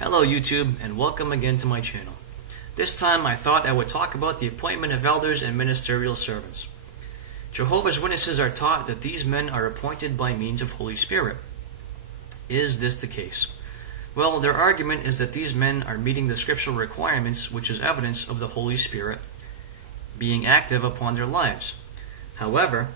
Hello YouTube, and welcome again to my channel. This time I thought I would talk about the appointment of elders and ministerial servants. Jehovah's Witnesses are taught that these men are appointed by means of Holy Spirit. Is this the case? Well, their argument is that these men are meeting the scriptural requirements, which is evidence of the Holy Spirit being active upon their lives. However,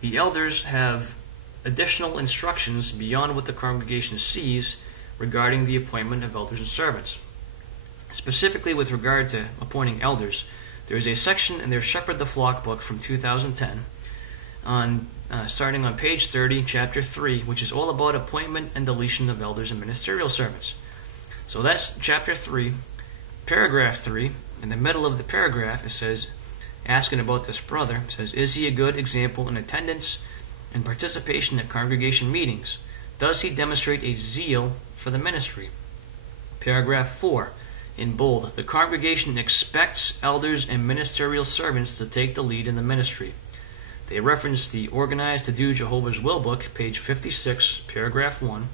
the elders have additional instructions beyond what the congregation sees regarding the appointment of elders and servants. Specifically with regard to appointing elders, there is a section in their Shepherd the Flock book from 2010, starting on page 30, chapter 3, which is all about appointment and deletion of elders and ministerial servants. So that's chapter 3, paragraph 3. In the middle of the paragraph, it says, asking about this brother, it says, is he a good example in attendance and participation at congregation meetings? Does he demonstrate a zeal for the ministry? Paragraph 4, in bold, the congregation expects elders and ministerial servants to take the lead in the ministry. They reference the Organized to Do Jehovah's Will book, page 56, paragraph 1,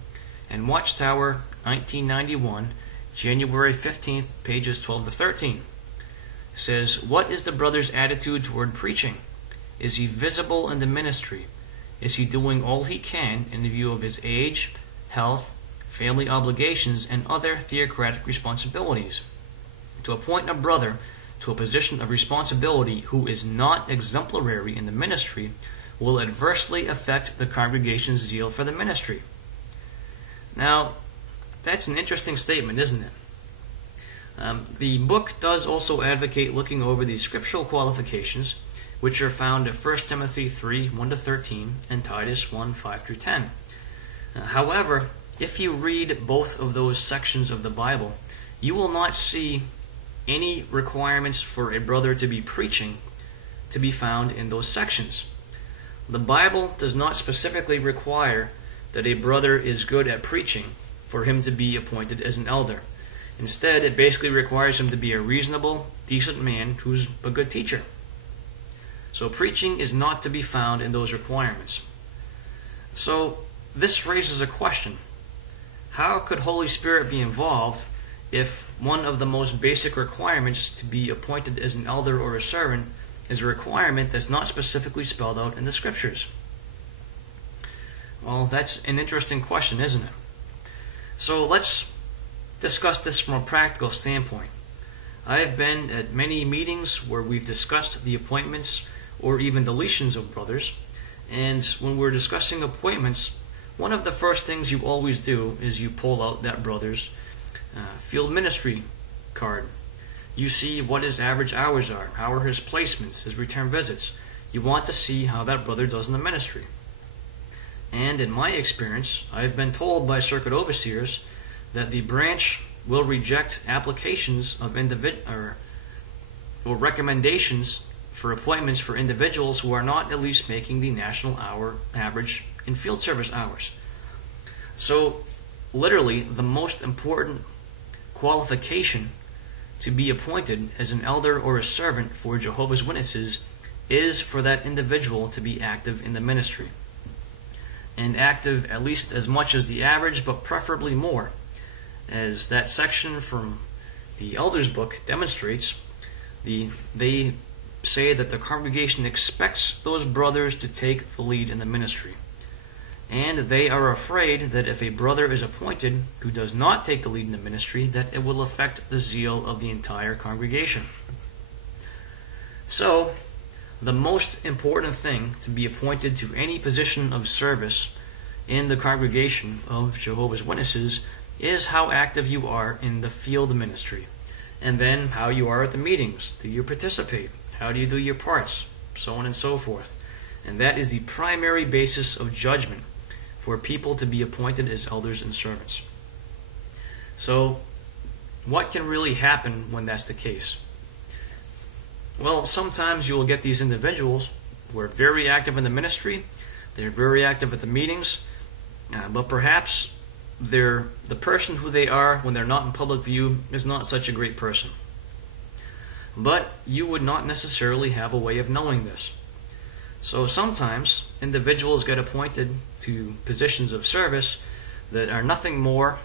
and Watchtower, 1991, January 15th, pages 12 to 13. It says, what is the brother's attitude toward preaching? Is he visible in the ministry? Is he doing all he can in view of his age, health, family obligations, and other theocratic responsibilities? To appoint a brother to a position of responsibility who is not exemplary in the ministry will adversely affect the congregation's zeal for the ministry. Now, that's an interesting statement, isn't it? The book does also advocate looking over the scriptural qualifications, which are found in 1 Timothy 3, 1-13, and Titus 1, 5-10. However, if you read both of those sections of the Bible, you will not see any requirements for a brother to be preaching to be found in those sections. The Bible does not specifically require that a brother is good at preaching for him to be appointed as an elder. Instead, it basically requires him to be a reasonable, decent man who's a good teacher. So preaching is not to be found in those requirements. So this raises a question. How could Holy Spirit be involved if one of the most basic requirements to be appointed as an elder or a servant is a requirement that's not specifically spelled out in the Scriptures? Well, that's an interesting question, isn't it? So let's discuss this from a practical standpoint. I have been at many meetings where we've discussed the appointments or even deletions of brothers, and when we're discussing appointments, one of the first things you always do is you pull out that brother's field ministry card. You see what his average hours are, how are his placements, his return visits. You want to see how that brother does in the ministry. And in my experience, I've been told by circuit overseers that the branch will reject applications of or recommendations for appointments for individuals who are not at least making the national hour average in field service hours. So literally the most important qualification to be appointed as an elder or a servant for Jehovah's Witnesses is for that individual to be active in the ministry, and active at least as much as the average, but preferably more. As that section from the Elders book demonstrates, they say that the congregation expects those brothers to take the lead in the ministry. And they are afraid that if a brother is appointed who does not take the lead in the ministry, that it will affect the zeal of the entire congregation. So, the most important thing to be appointed to any position of service in the congregation of Jehovah's Witnesses is how active you are in the field ministry, and then how you are at the meetings. Do you participate? How do you do your parts? So on and so forth. And that is the primary basis of judgment for people to be appointed as elders and servants. So, what can really happen when that's the case? Well, sometimes you will get these individuals who are very active in the ministry, they're very active at the meetings, but perhaps the person who they are when they're not in public view is not such a great person. But you would not necessarily have a way of knowing this. So sometimes individuals get appointed to positions of service that are nothing more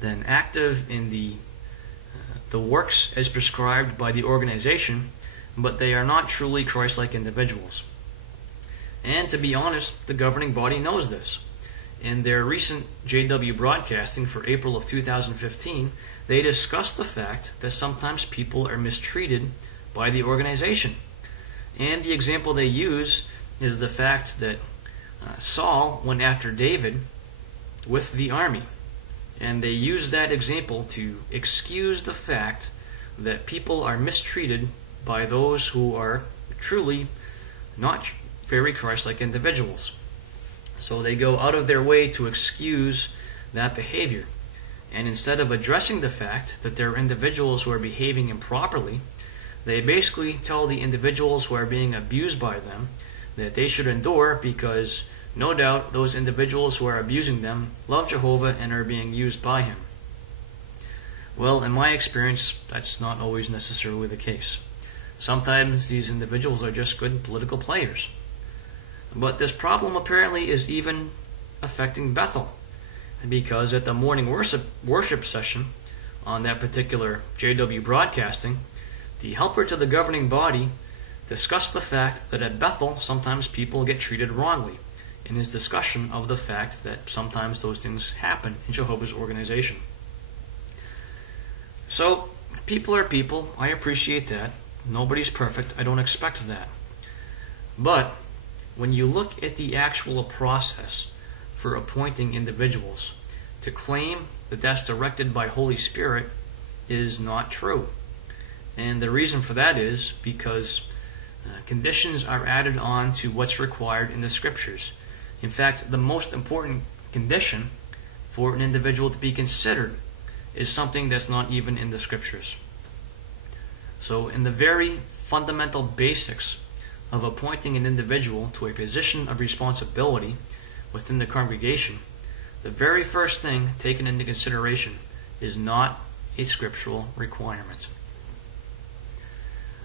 then active in the works as prescribed by the organization, but they are not truly Christ-like individuals. And to be honest, the governing body knows this. In their recent JW broadcasting for April of 2015, they discussed the fact that sometimes people are mistreated by the organization. And the example they use is the fact that Saul went after David with the army. And they use that example to excuse the fact that people are mistreated by those who are truly not very Christ-like individuals. So they go out of their way to excuse that behavior. And instead of addressing the fact that there are individuals who are behaving improperly, they basically tell the individuals who are being abused by them that they should endure, because no doubt those individuals who are abusing them love Jehovah and are being used by him. Well, in my experience, that's not always necessarily the case. Sometimes these individuals are just good political players. But this problem apparently is even affecting Bethel, because at the morning worship session on that particular JW broadcasting, the helper to the governing body discussed the fact that at Bethel sometimes people get treated wrongly, in his discussion of the fact that sometimes those things happen in Jehovah's organization. So, people are people. I appreciate that. Nobody's perfect. I don't expect that. But when you look at the actual process for appointing individuals, to claim that that's directed by Holy Spirit is not true. And the reason for that is because conditions are added on to what's required in the Scriptures. In fact, the most important condition for an individual to be considered is something that's not even in the Scriptures. So in the very fundamental basics of appointing an individual to a position of responsibility within the congregation, the very first thing taken into consideration is not a scriptural requirement.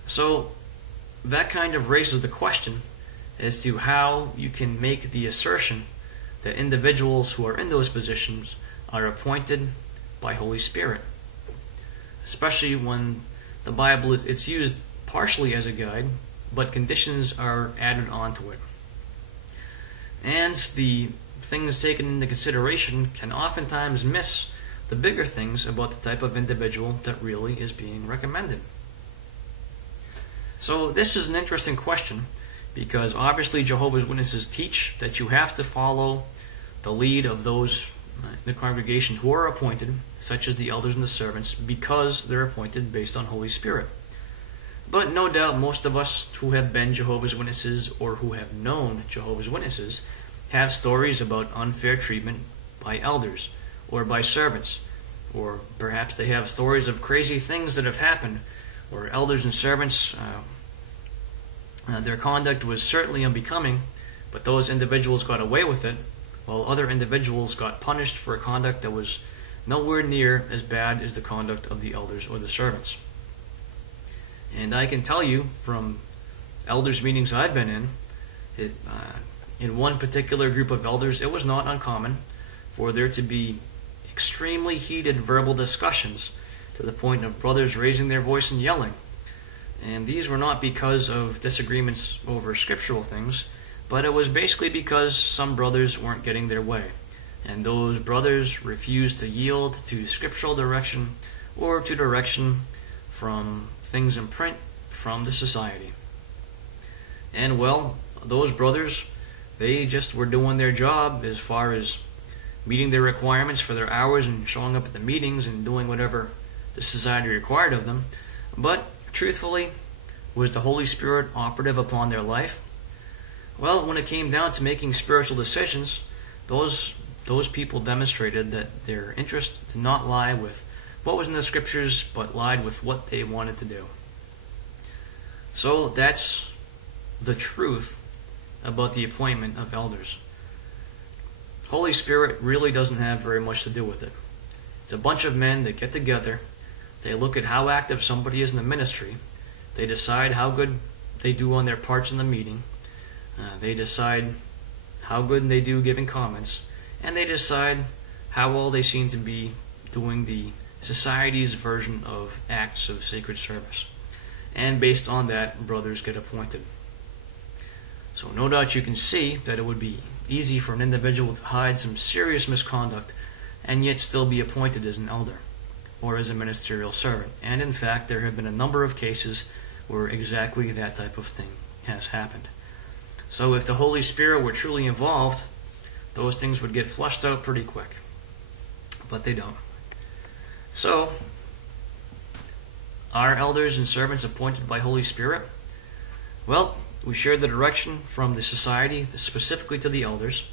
So that kind of raises the question as to how you can make the assertion that individuals who are in those positions are appointed by Holy Spirit, especially when the Bible, it's used partially as a guide, but conditions are added onto it. And the things taken into consideration can oftentimes miss the bigger things about the type of individual that really is being recommended. So this is an interesting question, because obviously Jehovah's Witnesses teach that you have to follow the lead of those in the congregation who are appointed, such as the elders and the servants, because they're appointed based on Holy Spirit. But no doubt most of us who have been Jehovah's Witnesses or who have known Jehovah's Witnesses have stories about unfair treatment by elders or by servants, or perhaps they have stories of crazy things that have happened where elders and servants, their conduct was certainly unbecoming, but those individuals got away with it, while other individuals got punished for a conduct that was nowhere near as bad as the conduct of the elders or the servants. And I can tell you from elders' meetings I've been in one particular group of elders, it was not uncommon for there to be extremely heated verbal discussions to the point of brothers raising their voice and yelling. And these were not because of disagreements over scriptural things, but it was basically because some brothers weren't getting their way. And those brothers refused to yield to scriptural direction or to direction from things in print from the society. And well, those brothers, they just were doing their job as far as meeting their requirements for their hours and showing up at the meetings and doing whatever the society required of them. But truthfully, was the Holy Spirit operative upon their life? Well, when it came down to making spiritual decisions, those people demonstrated that their interest did not lie with what was in the Scriptures, but lied with what they wanted to do. So that's the truth about the appointment of elders. Holy Spirit really doesn't have very much to do with it. It's a bunch of men that get together, they look at how active somebody is in the ministry, they decide how good they do on their parts in the meeting, they decide how good they do giving comments, and they decide how well they seem to be doing the society's version of acts of sacred service. And based on that, brothers get appointed. So no doubt you can see that it would be easy for an individual to hide some serious misconduct and yet still be appointed as an elder or as a ministerial servant. And in fact, there have been a number of cases where exactly that type of thing has happened. So if the Holy Spirit were truly involved, those things would get flushed out pretty quick. But they don't. So, are elders and servants appointed by Holy Spirit? Well, we share the direction from the society specifically to the elders.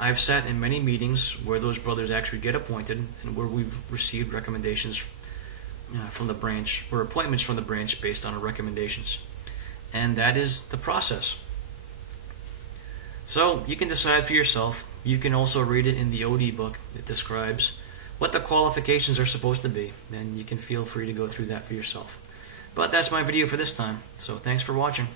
I've sat in many meetings where those brothers actually get appointed and where we've received recommendations from the branch, or appointments from the branch based on our recommendations. And that is the process. So you can decide for yourself. You can also read it in the OD book. It describes what the qualifications are supposed to be. And you can feel free to go through that for yourself. But that's my video for this time. So thanks for watching.